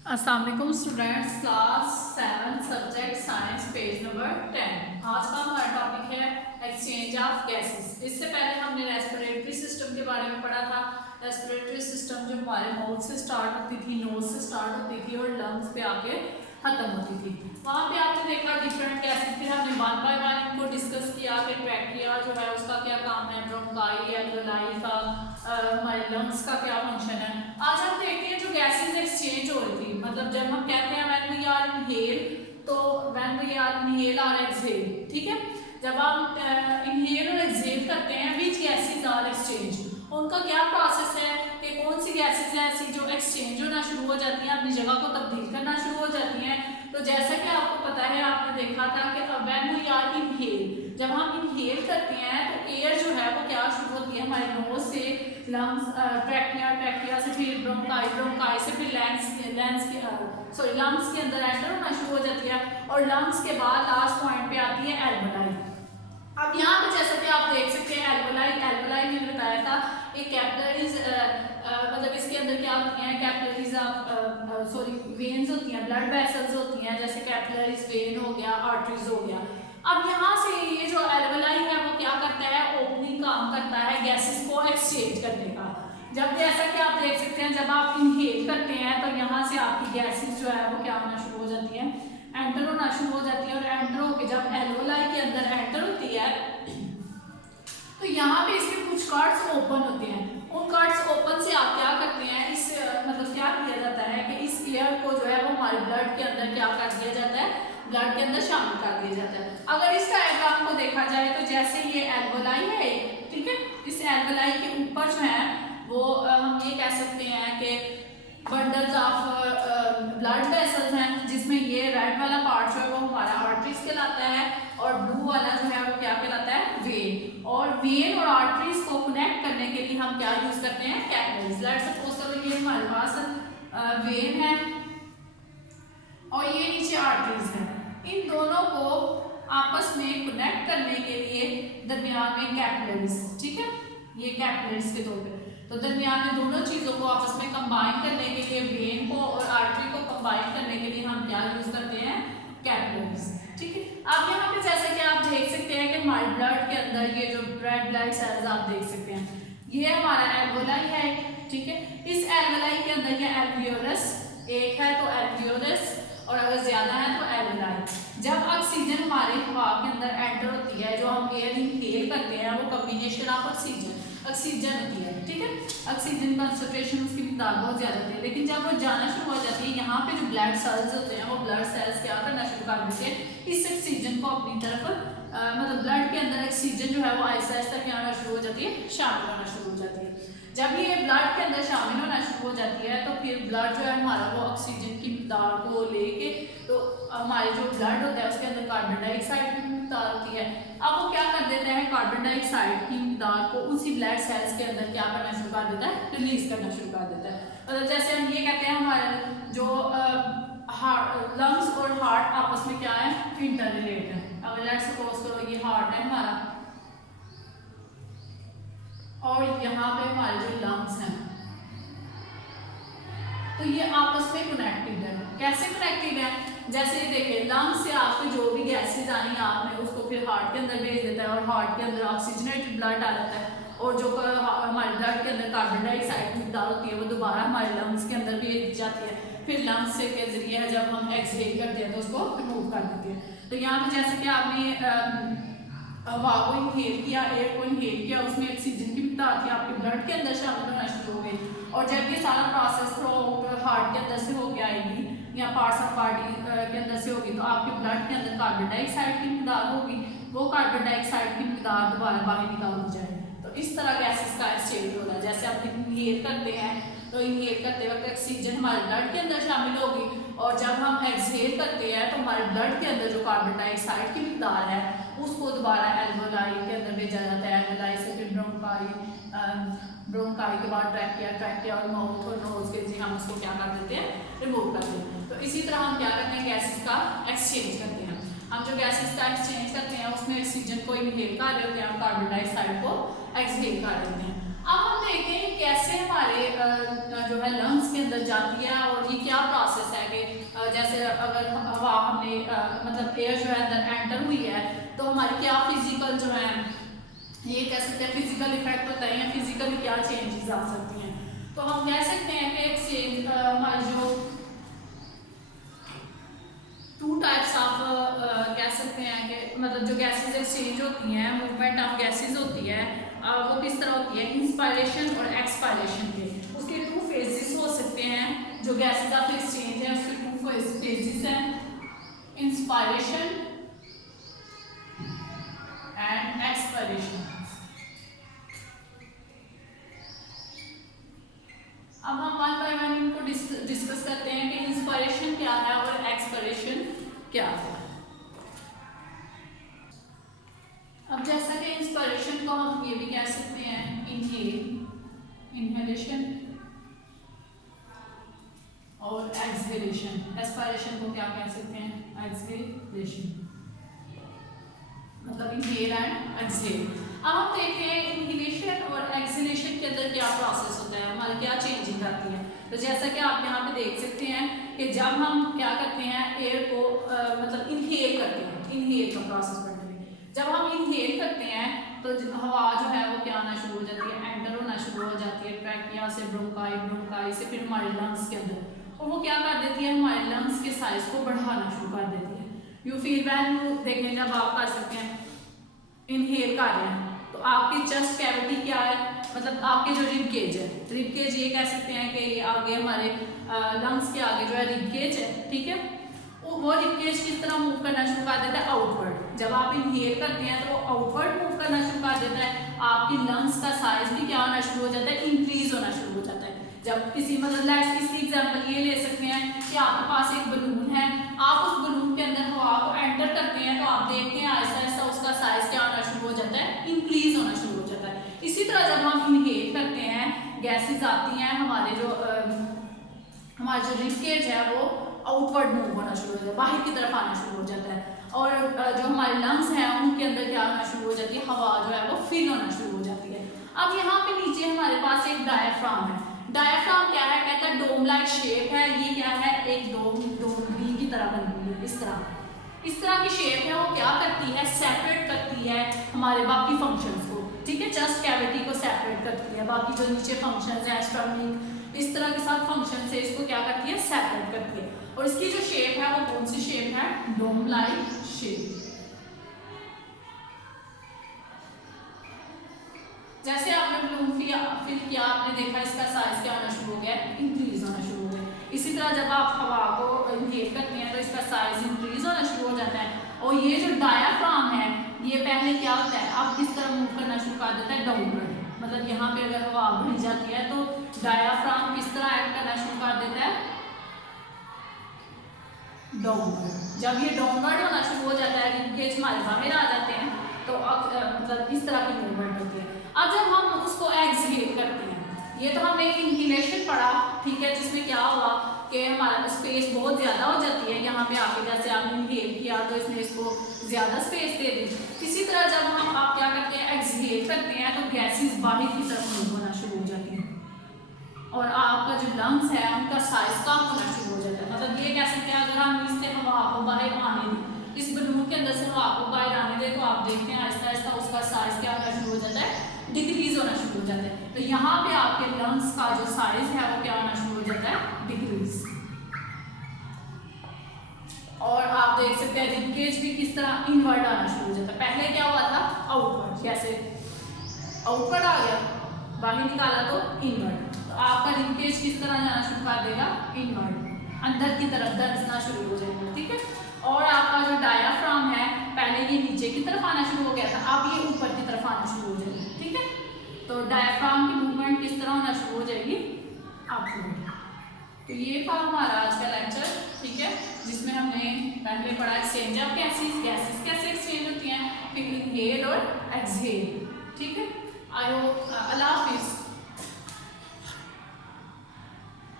अस्सलाम वालेकुम students, class 7 subject science, page number 10। आज का हमारा टॉपिक है एक्सचेंज ऑफ गैसेस। इससे पहले हमने रेस्पिरेटरी सिस्टम के बारे में पढ़ा था। रेस्पिरेटरी सिस्टम जो हमारे माउथ से स्टार्ट होती थी, नोज से स्टार्ट होती थी और लंग्स पे आके खत्म होती थी। वहाँ पे आपने देखा डिफरेंट गैसेस, फिर हमने वन बाय वन इनको डिस्कस किया कि ट्रैकिया जो है उसका क्या काम है, ब्रोंकाई एल्वेओलाई का, हमारे लंग्स का क्या फंक्शन है। आज हम देखते हैं जो गैसेस एक्सचेंज हो रही थी, मतलब जब हम कहते हैं व्हेन वी आर इनहेल, तो व्हेन वी आर इनहेल और एक्सहेल, ठीक है। जब हम इनहेल और एक्सहेल करते हैं, विच गैसेस आर एक्सचेंज, उनका क्या प्रोसेस है कि कौन सी गैसेस हैं ऐसी जो एक्सचेंज होना शुरू हो जाती हैं, अपनी जगह को तब्दील करना शुरू हो जाती हैं। तो जैसा कि आपको पता है, आपने देखा था कि व्हेन वी आर इनहेल, जब हम इनहेल करते हैं तो एयर जो है वो क्या शुरू होती है हमारे नोज से, लंग्स, ट्रैकिया से, फिर ब्रोंकाई से, फिर लंग्स के अंदर एंटर होना शुरू हो जाती है और लंग्स के बाद लास्ट पॉइंट पे आती है एल्वेओलाई। अब यहाँ पे जैसा कि आप देख सकते हैं एल्वेओलाई मैंने बताया था एक कैपिलरीज, मतलब इसके अंदर क्या होती हैं कैपिलरीज वेन्स होती हैं, ब्लड वेसल्स होती हैं, जैसे कैपिलरीज वेन हो गया, आर्टरीज हो गया। अब यहाँ से ये जो एल्वेओलाई है वो क्या करता है, ओपनिंग काम करता है गैसेस को एक्सचेंज करने का। जब जैसा कि आप देख सकते हैं, जब आप इनहेल करते हैं तो यहाँ से आपकी गैसेस जो है वो क्या होना शुरू हो जाती है, एंटर होना शुरू हो जाती है। और एंटर होकर जब एल्वेओलाई के अंदर एंटर होती है तो यहाँ पे इसके कुछ कार्ड्स ओपन होते हैं। उन कार्ड्स ओपन से आप क्या करते हैं, इस मतलब क्या किया जाता है कि इस एयर को जो है वो हमारे ब्लड के अंदर क्या कर दिया जाता है, ब्लड के अंदर शामिल कर दिया जाता है। अगर इस डायग्राम को देखा जाए तो जैसे ये एल्वेओलाई है, ठीक है, इस एल्वेओलाई के ऊपर जो है वो हम ये कह सकते हैं कि बंडल्स ऑफ ब्लड वेसल्स हैं, जिसमें ये रेड वाला पार्ट जो है वो हमारा आर्टरीज कहलाता है और ब्लू वाला जो है वो क्या कहलाता है, वेन। और वेन और आर्टरीज को कनेक्ट करने के लिए हम क्या यूज करते हैं, कैपिलरीज। लेट्स सपोज करो ये हमारे पास वेन है और ये नीचे आर्टरीज है। इन दोनों को आपस में कनेक्ट करने के लिए दरमियान में कैपिलरीज, ठीक है, ये कैपिलरीज के तौर पे। तो दरमियान में दोनों चीजों को आपस में कंबाइन करने के लिए, वेन को और आर्टरी को कंबाइन करने के लिए हम क्या यूज करते हैं, कैपिलरीज, ठीक है। अब यहाँ पे जैसे कि आप देख सकते हैं कि हमारे ब्लड के अंदर ये जो रेड ब्लड सेल्स आप देख सकते हैं, ये हमारा एल्वेओलाई है, ठीक है। इस एल्वेओलाई के अंदर ये एल्वियोलस, एक है तो एल्वियोलस और अगर ज्यादा है तो एल्वेओलाई। जब ऑक्सीजन हमारे हवा के अंदर एंटर होती है, जो हम एयर इनहेल करते हैं, वो कॉम्बिनेशन ऑफ ऑक्सीजन होती है, ठीक है। ऑक्सीजन कंसंट्रेशन उसकी मिकदार बहुत ज्यादा होती है, लेकिन जब वो जाना शुरू हो जाती है, यहाँ पे जो ब्लड सेल्स होते हैं वो ब्लड सेल्स क्या करना शुरू कर देते हैं, इस ऑक्सीजन को अपनी तरफ मतलब ब्लड के अंदर ऑक्सीजन जो है वो आहिस्ता आहिस्ता क्या होना शुरू हो जाती है, शामिल होना शुरू हो जाती है। जब ये ब्लड के अंदर शामिल होना शुरू हो जाती है तो फिर ब्लड जो है हमारा वो ऑक्सीजन की मिकदार को लेके, तो हमारे जो ब्लड होता है उसके अंदर कार्बन डाइऑक्साइड की मिकदार होती है। अब वो क्या कर देता है, कार्बन डाइऑक्साइड की मिकदार को उसी ब्लड सेल्स के अंदर क्या करना शुरू कर देता है, रिलीज करना शुरू कर देता है। मतलब जैसे हम ये कहते हैं हमारे जो लंग्स और हार्ट आपस में क्या है, इंटर रिलेट है। अगर लेट्स सपोज करो ये हार्ट है हमारा और यहाँ पे हमारे जो लंग्स हैं, तो ये आपस में कनेक्टेड है। कैसे कनेक्टेड है, जैसे देखिए लंग्स से आपको जो भी गैसेज आनी है आपने उसको फिर हार्ट के अंदर भेज देता है और हार्ट के अंदर ऑक्सीजनेटेड ब्लड आ जाता है और जो हमारे ब्लड के अंदर कार्बन डाइऑक्साइड की मिकदार होती है वो दोबारा हमारे लंग्स के अंदर भेज जाती है। फिर लंग्स से के जरिए जब हम एक्सहेल करते हैं तो उसको रिमूव कर देते हैं। तो यहाँ पे जैसे कि आपने हवा को इनहेल किया, एयर को इनहेल किया, उसमें ऑक्सीजन की मिकदार थी आपके ब्लड के अंदर शामिल होना शुरू हो गई। और जब ये सारा प्रोसेस थ्रू हार्ट के अंदर से हो गया आएगी या पार्ट्स ऑफ बॉडी के अंदर से होगी, तो आपके ब्लड के अंदर कार्बन डाइऑक्साइड की मिकदार होगी, वो कार्बन डाइऑक्साइड की मिकदार दोबारा बाहर निकाल दी जाएगी। तो इस तरह गैसेस का एक्सचेंज होता है। जैसे आप इनहेल करते हैं तो इनहेल करते वक्त ऑक्सीजन हमारे ब्लड के अंदर शामिल होगी और जब हम एक्सहेल करते हैं तो हमारे ब्लड के अंदर जो कार्बन डाइऑक्साइड की मिकदार है उसको दोबारा एल्वेओलाई के अंदर भेजा जाता है। एल्वेओलाई से फिर ब्रोंकाई के बाद ट्रैकिया और माउथ और नोज के जरिए हम उसको क्या कर देते हैं, रिमूव कर देते हैं। तो इसी तरह हम क्या करते हैं, गैसेस का एक्सचेंज करते हैं। हम जो गैसेस का एक्सचेंज करते हैं उसमें ऑक्सीजन को इनहेल कर रहे होते हैं, हम कार्बन डाइऑक्साइड को एक्सहेल कर देते हैं। अब हम देखते हैं कैसे हमारे जो है लंग्स के अंदर जाती है और ये क्या प्रोसेस है। हमें मतलब एयर जो है अंदर एंटर हुई है तो हमारी क्या फिजिकल जो है ये कह सकते हैं फिजिकल इफेक्ट होता है या फिजिकली क्या चेंजेस आ सकती हैं। तो हम कह सकते हैं कि एक्सचेंज हमारे जो टू टाइप्स ऑफ कह सकते हैं कि मतलब जो गैसेज एक्सचेंज होती हैं मूवमेंट ऑफ गैसेज होती है वो किस तरह होती है इंस्पायरेशन और एक्सपायरेशन के। उसके टू फेजेस हो सकते हैं जो गैसेज ऑफ एक्सचेंज है उसके टू फेजेस हैं इंस्पायरेशन एंड एक्सपायरेशन। अब हम वन बाय वन इनको डिस्कस करते हैं कि इंस्पायरेशन क्या है और एक्सपायरेशन क्या है। अब जैसा कि इंस्पायरेशन को हम ये भी कह सकते हैं इनहेलेशन और एक्सहेलेशन। एक्सपायरेशन को क्या कह सकते हैं एक्सहेलेशन, मतलब इनहेल एंड एक्सहेल। अब हम देखते हैं इनहेलेशन और एक्सहेलेशन के अंदर क्या प्रोसेस होता है, हमारी क्या चेंजिंग आती है। तो जैसा कि आप यहाँ पे देख सकते हैं कि जब हम क्या करते हैं एयर को मतलब इनहेल करते हैं, इनहेल का प्रोसेस बढ़ने में जब हम इनहेल करते हैं तो हवा जो है वो क्या आना शुरू हो जाती है एंटर होना शुरू हो जाती है ट्रैकिया से ब्रोंकाई, ब्रोंकाई से फिर हमारे लंग्स के अंदर, और वो क्या कर देती है हमारे लंग्स के साइज को बढ़ाना शुरू कर देती है। यू फील व्हेन यू देखें जब आप कर सकते हैं इनहेल कर रहे हैं तो आपकी चेस्ट कैविटी क्या है, मतलब आपके जो रिब केज है, रिब केज ये कह सकते हैं कि ये आगे हमारे लंग्स के आगे जो है रिब केज है, ठीक है। वो रिब केज किस तरह मूव करना शुरू कर देता है आउटवर्ड। जब आप इनहेल करते हैं तो वो आउटवर्ड मूव करना शुरू कर देता है, आपकी लंग्स का साइज भी क्या होना शुरू हो जाता है इंक्रीज होना शुरू हो जाता है। जब किसी मतलब इसकी एग्जांपल ये ले सकते हैं कि आपके पास एक बलून है, आप उस बलून के अंदर हवा को एंटर करते हैं तो आप देखते हैं आहिस्ता आहिस्ता उसका साइज क्या होना शुरू हो जाता है इंक्रीज होना शुरू हो जाता है। इसी तरह जब हम इनहेल करते हैं गैसेस आती हैं हमारे जो रिब केज है वो आउटवर्ड मूव होना शुरू हो जाता है, बाहर की तरफ आना शुरू हो जाता है, और जो हमारे लंग्स हैं उनके अंदर क्या होना शुरू हो जाती है हवा जो है वो फिल होना शुरू हो जाती है। अब यहाँ पे नीचे हमारे पास एक डायफ्राम है। डायफ्राम क्या है, कहता है डोम लाइक शेप है, ये क्या है एक डोम वी की तरह बनी हुई है, इस तरह की शेप है। वो क्या करती है सेपरेट करती है हमारे बाकी फंक्शंस को, ठीक है, चेस्ट कैविटी को सेपरेट करती है, बाकी जो नीचे फंक्शंस हैं स्टमक इस तरह के साथ फंक्शन से इसको क्या करती है सेपरेट करती है। और इसकी जो शेप है वो कौन सी शेप है डोम लाइक शेप। जैसे आपने बलून फिल किया आपने देखा इसका साइज क्या होना शुरू हो गया इंक्रीज होना शुरू हो गया। इसी तरह जब आप हवा को इनहेल करते हैं तो इसका साइज इंक्रीज होना शुरू हो जाता है। और ये जो डायाफ्राम है ये पहले क्या होता है अब किस तरह मूव करना शुरू कर देता है डाउनवर्ड, मतलब यहाँ पे अगर हवा भरी जाती है तो डायाफ्राम किस तरह एक्ट करना शुरू कर देता है डाउनवर्ड। जब ये डाउनवर्ड होना शुरू हो जाता है रिब केज हमारे बाहर आ जाते हैं तो मतलब इस तरह की मूवमेंट होती है। अब जब हम उसको एक्सहेल करते हैं, ये तो हमने इनहेलेशन पढ़ा, ठीक है, जिसमें क्या हुआ कि हमारा स्पेस बहुत ज़्यादा हो जाती है, यहाँ पे आके जैसे आपने इनहेल किया तो इसने इसको ज़्यादा स्पेस दे दी। इसी तरह जब हम आप क्या करते हैं एक्सहेल करते हैं तो गैसेस बाहर की तरफ मूव होना शुरू हो जाती हैं और आपका जो लंग्स है उनका साइज कम होना शुरू हो जाता है। मतलब ये कह सकते हैं अगर हम इससे हवा को बाहर आने दें, इस बलून के अंदर से हवा को बाहर आने दें तो आप देखते हैं आहिस्ता आहिस्ता उसका साइज क्या होना शुरू हो जाता है डिक्रीज होना शुरू हो जाता है। तो यहाँ पे आपके लंग्स का जो साइज है वो क्या होना शुरू हो जाता है डिक्रीज। और आप देख सकते हैं रिब केज भी किस तरह इनवर्ड आना शुरू हो जाता है। पहले क्या हुआ था आउटवर्ड, जैसे आउटवर्ड आ गया बाहर निकाला तो इनवर्ड, तो आपका रिब केज किस तरह जाना शुरू कर देगा इनवर्ड, अंदर की तरफ दर्जना शुरू हो जाएगा, ठीक है। और आपका जो डायाफ्राम है पहले ये नीचे की तरफ आना शुरू हो गया था, अब ये ऊपर की तरफ आना शुरू हो जाएगा, ठीक है। तो डायाफ्राम की मूवमेंट किस तरह होना शुरू हो जाएगी अपवर्ड। तो ये था हमारा आज का लेक्चर, ठीक है, जिसमें हमने पहले पढ़ा एक्सचेंज ऑफ गैसेस, गैसेस कैसे एक्सचेंज होती हैं, फिर इनहेल और एक्सहेल, ठीक है। आई होप अल्लाह हाफिज़।